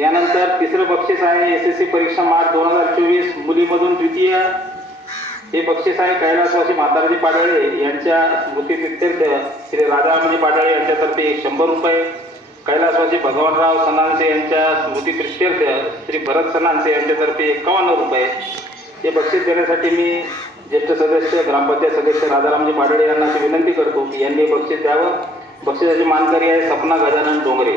यानंतर तिसरं बक्षीस आहे एसएससी परीक्षा मार्च 2024 मुलीमधून द्वितीय. हे बक्षीस आहे कैलासवासी म्हातारजी पाडळे यांच्या स्मृतिप्रित्यर्थ श्री राजारामजी पाडळे यांच्यातर्फे 100 रुपये. कैलासवासी भगवानराव सनानसे यांच्या स्मृतिप्रित्यर्थ श्री भरत सनानसे यांच्यातर्फे 51 रुपये. हे बक्षीस देण्यासाठी मी ज्येष्ठ सदस्य ग्रामपंचायत सदस्य राजारामजी पाडळे यांना अशी विनंती करतो की यांनी बक्षीस द्यावं. बक्षिसाची मानकरी आहे सपना गजानन डोंगरे.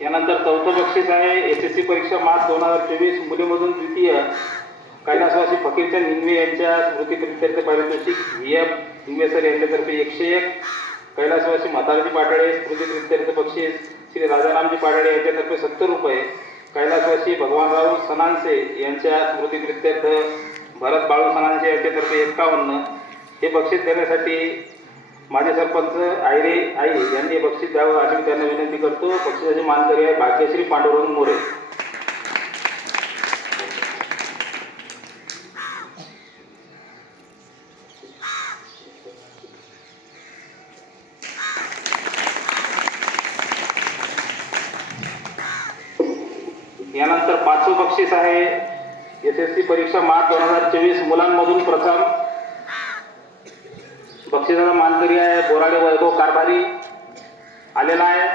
यानंतर चौथं बक्षीस आहे एसएससी परीक्षा मार्च 2024 मुलीमधून द्वितीय कैलासवासी फकीरचंद हिंगवे यांच्या स्मृतिप्रित्यर्थ पारितोषिक व्ही.एफ. हिंगवे सर यांच्यातर्फे 101. कैलासवासी म्हातारजी पाडळे स्मृतिप्रित्यर्थ बक्षीस श्री राजारामजी पाडळे यांच्यातर्फे 70 रुपये. कैलासवासी भगवानराव सनानसे यांच्या स्मृतिप्रित्यर्थ भरत बाळू सनानसे यांच्यातर्फे 51. हे बक्षीस देण्यासाठी माझे सरपंच आयरे आई यांनी बक्षीस द्यावं अशी मी त्यांना विनंती करतो. बक्षिसाची मानकरी आहे भाग्यश्री पांडुरंग मोरे. यानंतर पाचवं बक्षीस आहे एसएससी परीक्षा मार्च 2024 मुलांमधून प्रथम. बक्षिसाचा मानकरी आहे बोराडे वैभव कारभारी आलेला आहे.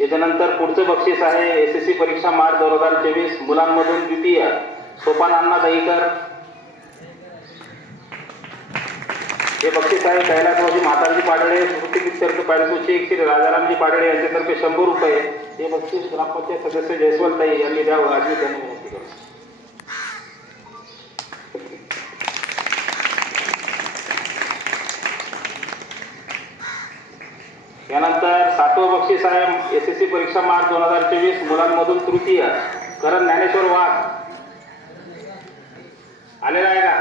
याच्यानंतर पुढचं बक्षीस आहे एसएससी परीक्षा मार्च 2024 मुलांमधून द्वितीय सोपान अण्णा दहीकर. हे बक्षीस आहे कैलासवासी म्हातारजी पाडळे स्मृतिप्रित्यर्थ पारितोषिक श्री राजारामजी पाडळे यांच्यातर्फे 100 रुपये. हे बक्षीस ग्रामपंचायत सदस्य जयस्वंतताई यांनी द्यावं अशी त्यांनी विनंती करतो. यानंतर सातवं बक्षीस आहे एसएससी परीक्षा मार्च 2024 मुलांमधून तृतीय करण ज्ञानेश्वर वाघ आलेला आहे का?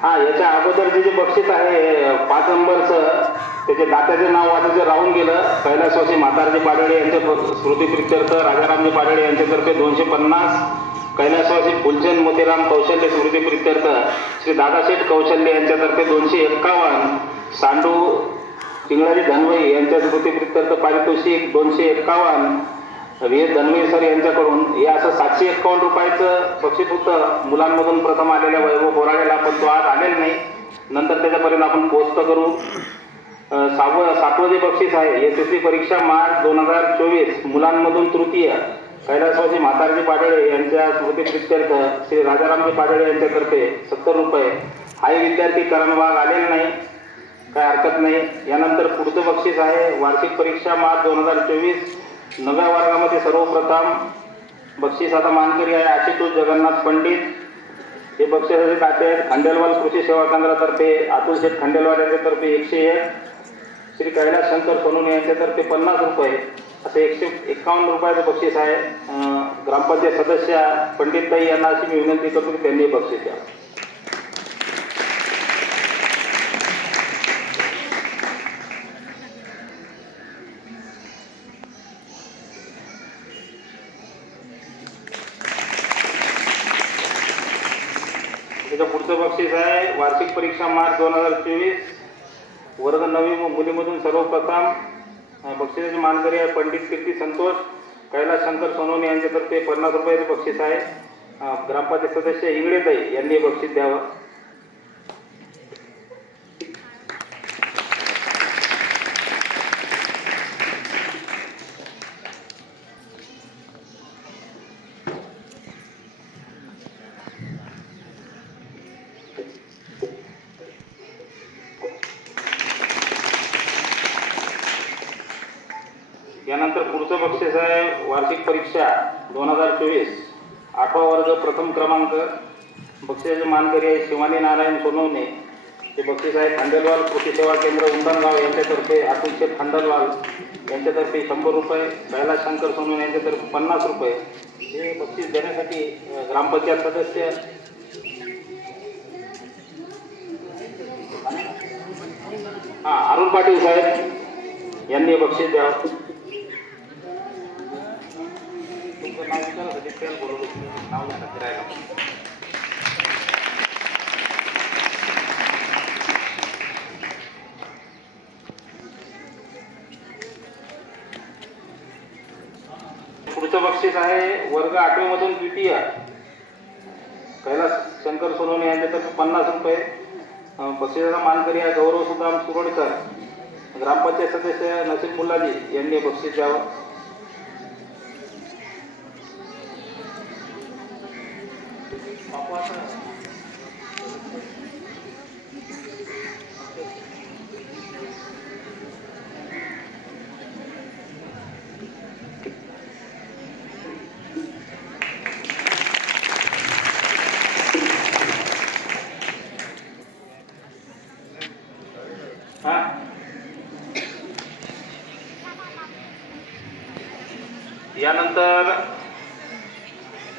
हा, याच्या अगोदर जे बक्षीस आहे 5 नंबरचं त्याचे दात्याचे नाव वाचायचं राहून गेलं. कैलासवासी म्हातारजी पाडळे यांच्या स्मृतिप्रित्यर्थ राजारामजी पाडळे यांच्यातर्फे 250. कैलासवासी फुलचंद मोतीराम कौशल्य स्मृतिप्रित्यर्थ श्री दादाशेठ कौशल्य यांच्यातर्फे 251. सांडू पिंगळाजी धनवई यांच्या स्मृतिप्रित्यर्थ पारितोषिक 251. व्ही.एस. धनवई सर यांच्याकडून हे असं 751 रुपयाचं बक्षीस होतं मुलांमधून प्रथम आलेल्या वैभव बोराडेला, पण तो आज आलेला नाही. नंतर त्याच्यापर्यंत आपण पोस्ट करू. सातवं जे बक्षीस आहे एसएससी परीक्षा मार्च 2024 मुलांमधून तृतीय कैलासवासी म्हातारजी पाडळे यांच्या स्मृतिप्रित्यर्थ श्री राजारामजी पाडळे यांच्यातर्फे 70 रुपये. हाही विद्यार्थी करण वाघ आलेला नाही, काय हरकत नाही. यानंतर पुढचं बक्षीस आहे वार्षिक परीक्षा मार्च 2024 9व्या वर्गामध्ये सर्वप्रथम. बक्षीस आता मानकरी आहे आशुतोष जगन्नाथ पंडित. हे बक्षिसाचे दाते आहेत खंडेलवाल कृषी सेवा केंद्रातर्फे अतुल शेठ खंडेलवाल यांच्यातर्फे 101. श्री कैलास शंकर सोनवणे यांच्यातर्फे 50 रुपये. असे 151 रुपयाचं बक्षीस आहे. ग्रामपंचायत सदस्य पंडितताई यांना अशी मी विनंती करतो की त्यांनी बक्षीस द्या. त्याचं पुढचं बक्षीस आहे वार्षिक परीक्षा मार्च 2024 वर्ग 9वी मुलीमधून सर्वप्रथम. बक्षिसाची मानकरी आहे पंडित कीर्ती संतोष कैलास शंकर सोनवणे यांच्यातर्फे 50 रुपयाचे बक्षीस आहे. ग्रामपंचायत सदस्य इंगळेताई यांनी बक्षीस द्यावं. यानंतर पुढचं बक्षीस आहे वार्षिक परीक्षा 2024 8वा वर्ग प्रथम क्रमांक. बक्षिसाची मानकरी आहे शिवानी नारायण सोनवणे. हे बक्षीस आहे खंडेलवाल कृषी सेवा केंद्र उंडणगाव यांच्यातर्फे अतुल शेठ खंडेलवाल यांच्यातर्फे 100 रुपये. कैलास शंकर सोनवणे यांच्यातर्फे 50 रुपये. हे बक्षीस देण्यासाठी ग्रामपंचायत सदस्य अरुण पाटील साहेब यांनी बक्षीस द्यावं. तुमचं नाव विचारा होतं, ते बोलवलं नाव घ्या फिरायला. पुढचं बक्षीस आहे वर्ग 8वी मधून द्वितीय कैलास शंकर सोनवणे यांच्यातर्फे 50 रुपये. बक्षिसाचा मानकरी आहे गौरव सुदाम सुरोडकर. ग्रामपंचायत सदस्य नसीम मुल्लाजी यांनी बक्षीस द्यावं. यानंतर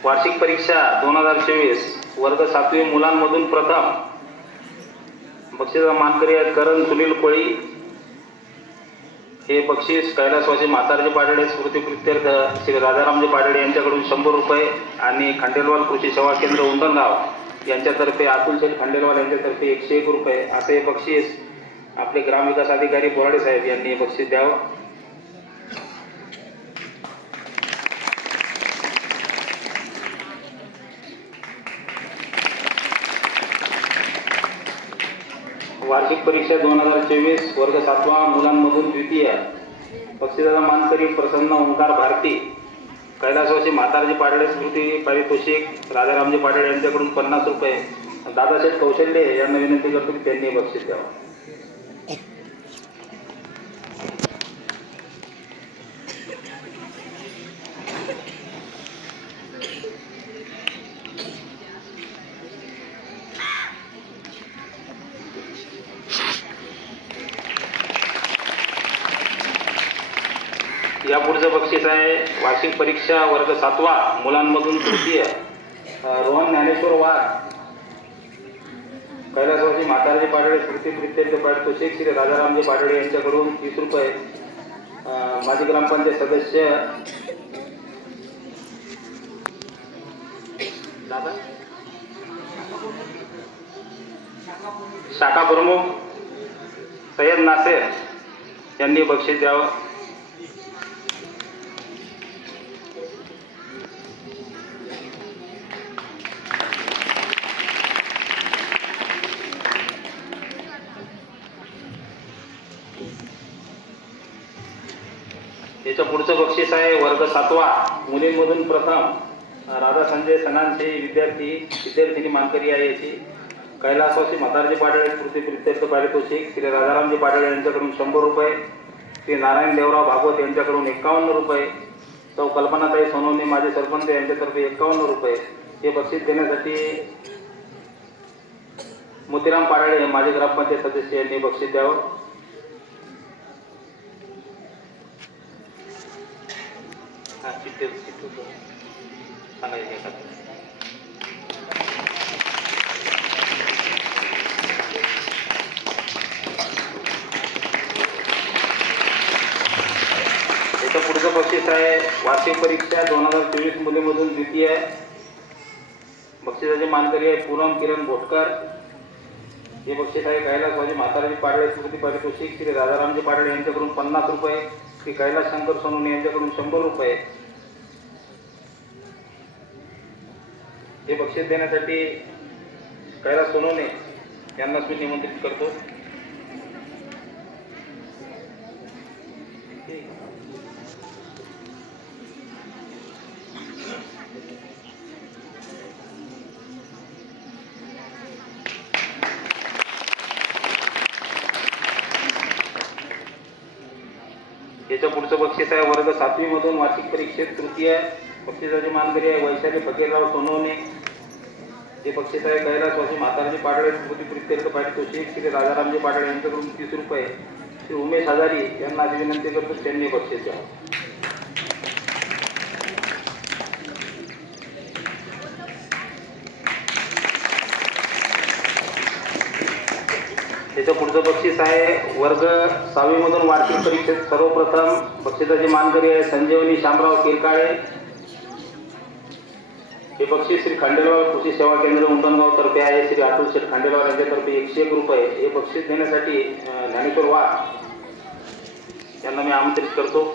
वार्षिक परीक्षा 2024 वर्ग 7वी मुलांमधून प्रथम. बक्षिसाचा मानकरी आहेत करण सुनील कोळी. हे बक्षीस कैलासवासी म्हातारजी पाडळे स्मृती प्रित्यर्थ श्री राजारामजी पाडळे यांच्याकडून 100 रुपये आणि खंडेलवाल कृषी सेवा केंद्र उंदणगाव यांच्यातर्फे अतुल शेठ खंडेलवाल यांच्यातर्फे 101 रुपये असे बक्षीस आपले ग्रामविकास अधिकारी बोराडे साहेब यांनी बक्षीस द्यावं. वार्षिक परीक्षा 2024 वर्ग 7वा मुलांमधून द्वितीय. बक्षिसाचा मानकरी प्रसन्न ओंकार भारती. कैलासवासी म्हातारजी पाडळे स्मृती पारितोषिक राजारामजी पाडळे यांच्याकडून 50 रुपये. दादाशेठ कौशल्ये यांना विनंती करतो की त्यांनी बक्षीस द्यावं. या पुढचं बक्षीस आहे वार्षिक परीक्षा वर्ग 7वा मुलांमधून तृतीय. रोहन ज्ञानेश्वर वाघ. कैलासवासी म्हातारजी पाडळे स्मृती प्रित्यर्थ पारितोषिक श्री राजारामजी पाडळे यांच्याकडून 30 रुपये. माजी ग्रामपंचायत सदस्य शाखा प्रमुख सय्यद नासेर यांनी बक्षीस द्यावं. याचं पुढचं बक्षीस आहे वर्ग 7वा मुलींमधून प्रथम. राधा संजय सनानचे विद्यार्थिनी मानकरी आहे याची. कैलासवासी म्हातारजी पाडळे स्मृती प्रित्यर्थ पारितोषिक श्री राजारामजी पाडळे यांच्याकडून 100 रुपये. श्री नारायण देवराव भागवत यांच्याकडून 51 रुपये. सौ कल्पनाताई सोनवणे माजी सरपंच यांच्यातर्फे 51 रुपये. हे बक्षीस देण्यासाठी मोतीराम पाडळे माजी ग्रामपंचायत सदस्य यांनी बक्षीस द्यावं. याचं पुढचं बक्षीस आहे वार्षिक परीक्षा 2024 मुलीमधून द्वितीय. बक्षिसाचे मानकरी आहे पूनम किरण भोटकर. हे बक्षीस आहे कैलासवासी म्हातारजी पाडळे स्मृती पारितोषिक श्री राजारामजी पाडळे यांच्याकडून 50 रुपये. श्री कैलास शंकर सोनवणे यांच्याकडून 100 रुपये. हे बक्षीस देण्यासाठी कैलास सोनवणे यांनाच मी निमंत्रित करतो. याच्या पुढचं बक्षीस आहे वर्ग 7वी मधून वार्षिक परीक्षेत तृतीय. बक्षिसाची मानकरी आहे वैशाली फकीरराव सोनवणे. हे बक्षीस आहे कैलासवासी म्हातारजी पाडळे स्मृती प्रित्यर्थ पारितोषिक श्री राजारामजी पाडळे यांच्याकडून 30 रुपये. श्री उमेश हजारी यांना अशी विनंती करतो त्यांनी बक्षीस द्यावं. त्याचं पुढचं बक्षीस आहे वर्ग 6वी मधून वार्षिक परीक्षेत सर्वप्रथम बक्षिसाची मानकरी आहे संजीवनी शामराव किरकाळे. हे बक्षीस श्री खंडेलवाल कृषी सेवा केंद्र उंटणगाव तर्फे आहे. श्री अतुल शेठ खंडेलवाल यांच्यातर्फे 101 रुपये हे बक्षीस देण्यासाठी ज्ञानेश्वर वाघ यांना मी आमंत्रित करतो.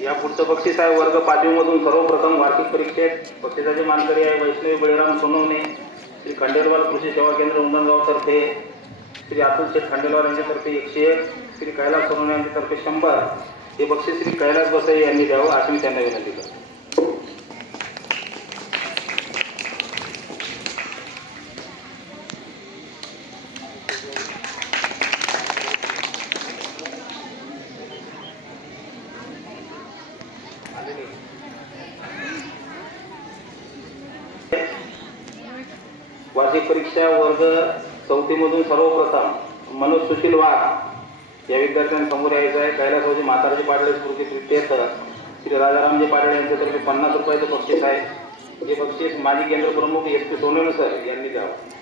या पुढचं बक्षीस आहे वर्ग 5वी मधून सर्वप्रथम वार्षिक परीक्षेत बक्षिसाची मानकरी आहे वैष्णवी बळीराम सोनवणे. श्री खंडेलवाल कृषी सेवा केंद्र उंडणगाव तर्फे श्री अतुल शेठ खंडेलवाल यांच्यातर्फे 101, श्री कैलास सोनवणे यांच्यातर्फे 100 हे बक्षीस श्री कैलास बसाई यांनी द्यावं अशी मी त्यांना विनंती करतो. वार्षिक परीक्षा वर्ग 4थी मधून सर्वप्रथम मनोज सुशील वाघ या विद्यार्थ्यांसमोर यायचं आहे. कैलासवाजी म्हातारजी पाडळे स्मृती प्रीत्यर्थ श्री राजारामजी पाडळे यांच्यातर्फे 50 रुपयाचं बक्षीस आहे. हे बक्षीस माजी केंद्र प्रमुख SP सोनवणे सर यांनी द्यावं.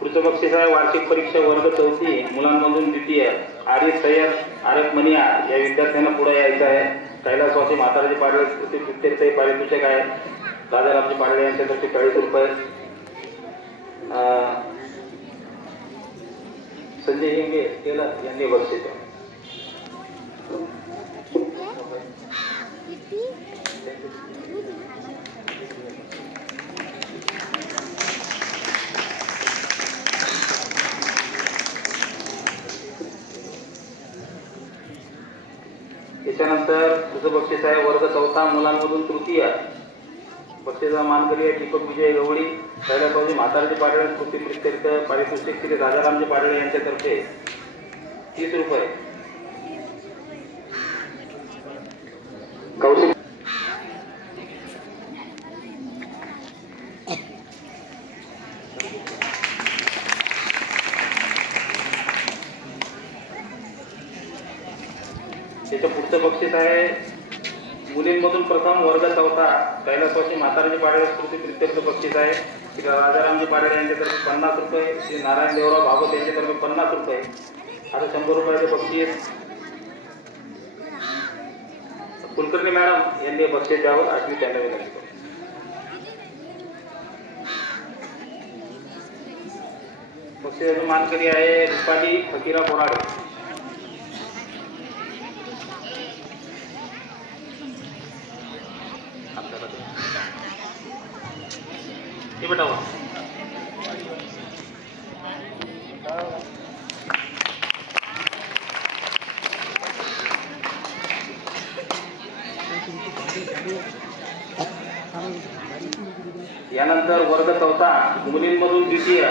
पुढचं बक्षीस आहे वार्षिक परीक्षा वर्ग 4थी मुलांमधून द्वितीय आरिफ सय्यद आरिफ मनिया या विद्यार्थ्यांना पुढे यायचं आहे. कैलासवासी म्हातारजी पाडळे स्मृती प्रीत्यर्थ हे पारितोषिक आहे राजारामजी पाडळे यांच्यातर्फे 40 रुपये. संजय हिंगे टेलर यांनी बक्षीस आहे. त्याच्यानंतर तुझं बक्षीस आहे वर्ग 4था मुलांमधून तृतीय बक्षिसाचा मानकरी आहे दीपक विजय गवळी. कैलासवासी म्हातारजी पाडळे स्मृती प्रीत्यर्थ पारितोषिक श्री राजारामजी पाडळे यांच्यातर्फे 30 रुपये. कौशिक त्याचं पुढचं बक्षीस आहे मुलींमधून प्रथम वर्ग 4था कैलासवासी म्हातारजी पाडळे स्मृती प्रीत्यर्थ बक्षीस आहे श्री राजारामजी पाडळे यांच्यातर्फे 50 रुपये. श्री नारायण देवराव भागवत यांच्यातर्फे 50 रुपये. आता 100 रुपयाचे बक्षीस कुलकर्णी मॅडम यांनी बक्षीस द्यावं अशी त्यांना विनंती करतो. बक्षिसाची मानकरी आहे रुपाली फकीरा बोराडे. यानंतर वर्ग 4था मुलींमधून द्वितीय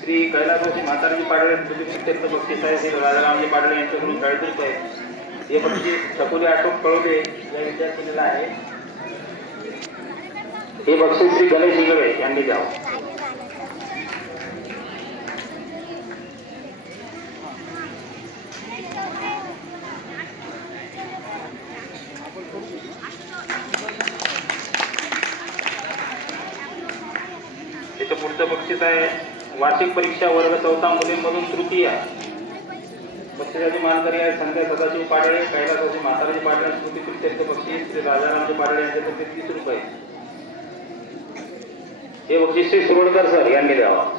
श्री कैलासवासी म्हातारजी पाडळे स्मृती प्रीत्यर्थ बक्षीस आहे श्री राजारामजी पाडळे यांच्याकडून 40 रुपये. हे बक्षीस छकुली अशोक कळवले या विद्यार्थिनीला आहे. हे बक्षीस श्री गणेश इंगळे यांनी द्यावं. त्याचं पुढचं बक्षीस आहे वार्षिक परीक्षा वर्ग 4था मुलींमधून तृतीय बक्षिसाची मानकरी आहे संजय सदाशिव पाडळे. कैलासवासी म्हातारजी पाडळे स्मृती प्रीत्यर्थ बक्षीस श्री राजारामजी पाडळे यांच्यातर्फे 30 रुपये. हे बक्षीस श्री सुरवडकर सर यांनी द्यावं.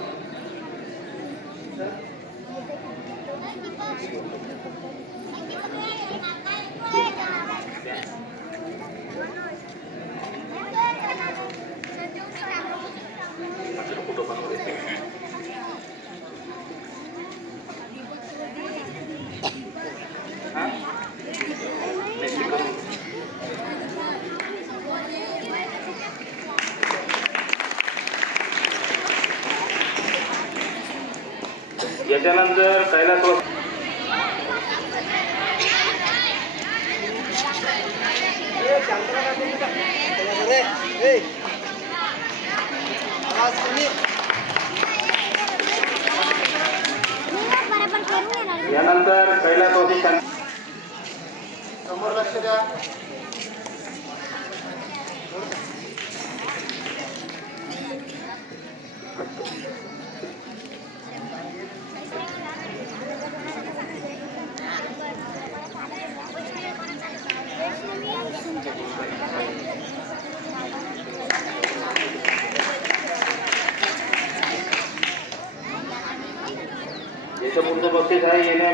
याच्यानंतर कैलासवासी यानंतर कैलासवासी समोर लक्ष द्या. याचं पुढचं बक्षीस आहे येण्या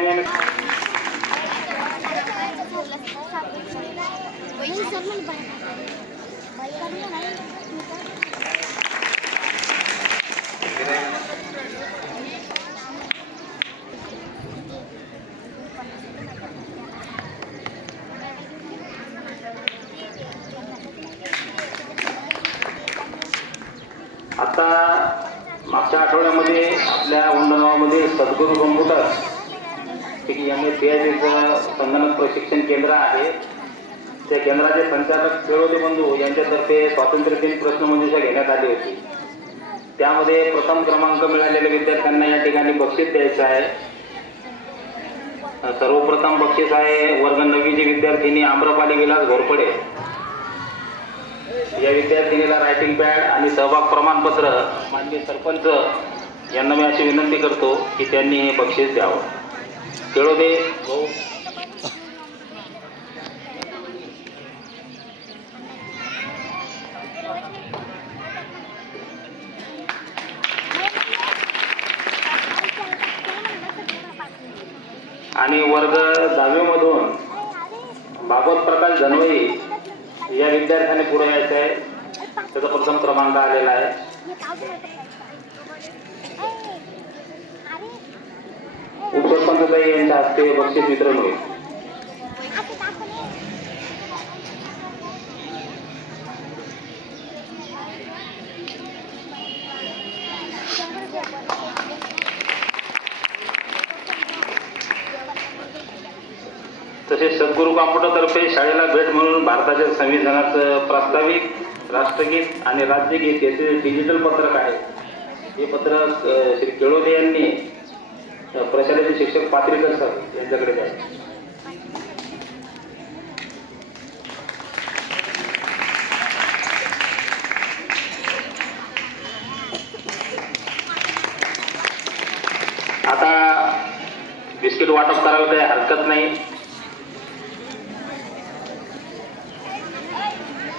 आता मागच्या आठवड्यामध्ये आपल्या उंडगावामध्ये सद्गुरू कम्प्युटर PICचं संगणक प्रशिक्षण केंद्र आहे. त्या केंद्राचे संचालक खेळोदे बंधू यांच्यातर्फे स्वातंत्र्यदिन प्रश्नमंजुषा घेण्यात आली होती. त्यामध्ये प्रथम क्रमांक मिळालेल्या विद्यार्थ्यांना या ठिकाणी बक्षीस द्यायचं आहे. सर्वप्रथम बक्षीस आहे वर्ग 9ची विद्यार्थिनी आम्रपाली विलास घोरपडे. या विद्यार्थिनीला रायटिंग पॅड आणि सहभाग प्रमाणपत्र माननीय सरपंच यांना मी अशी विनंती करतो की त्यांनी हे बक्षीस द्यावं. खेळोदे भाऊ. आणि वर्ग 10वी मधून भागवत प्रकाश धनवई या विद्यार्थ्याने पुढे यायचं आहे. त्याचा प्रथम क्रमांक आलेला आहे. उपसरपंचताई यांच्या हस्ते बक्षीस वितरण होईल. तसेच सद्गुरू कॉम्प्युटरतर्फे शाळेला भेट म्हणून भारताच्या संविधानाचं प्रास्ताविक, राष्ट्रगीत आणि राज्यगीत याचे डिजिटल पत्रक आहे. हे पत्रक श्री केळोदे यांनी प्रशालेचे शिक्षक पात्रीकर सर यांच्याकडे द्यावे. आता बिस्किट वाटप करायला काही हरकत नाही.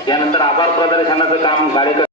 यानंतर आभार प्रदर्शनाचं काम कार्यक्रम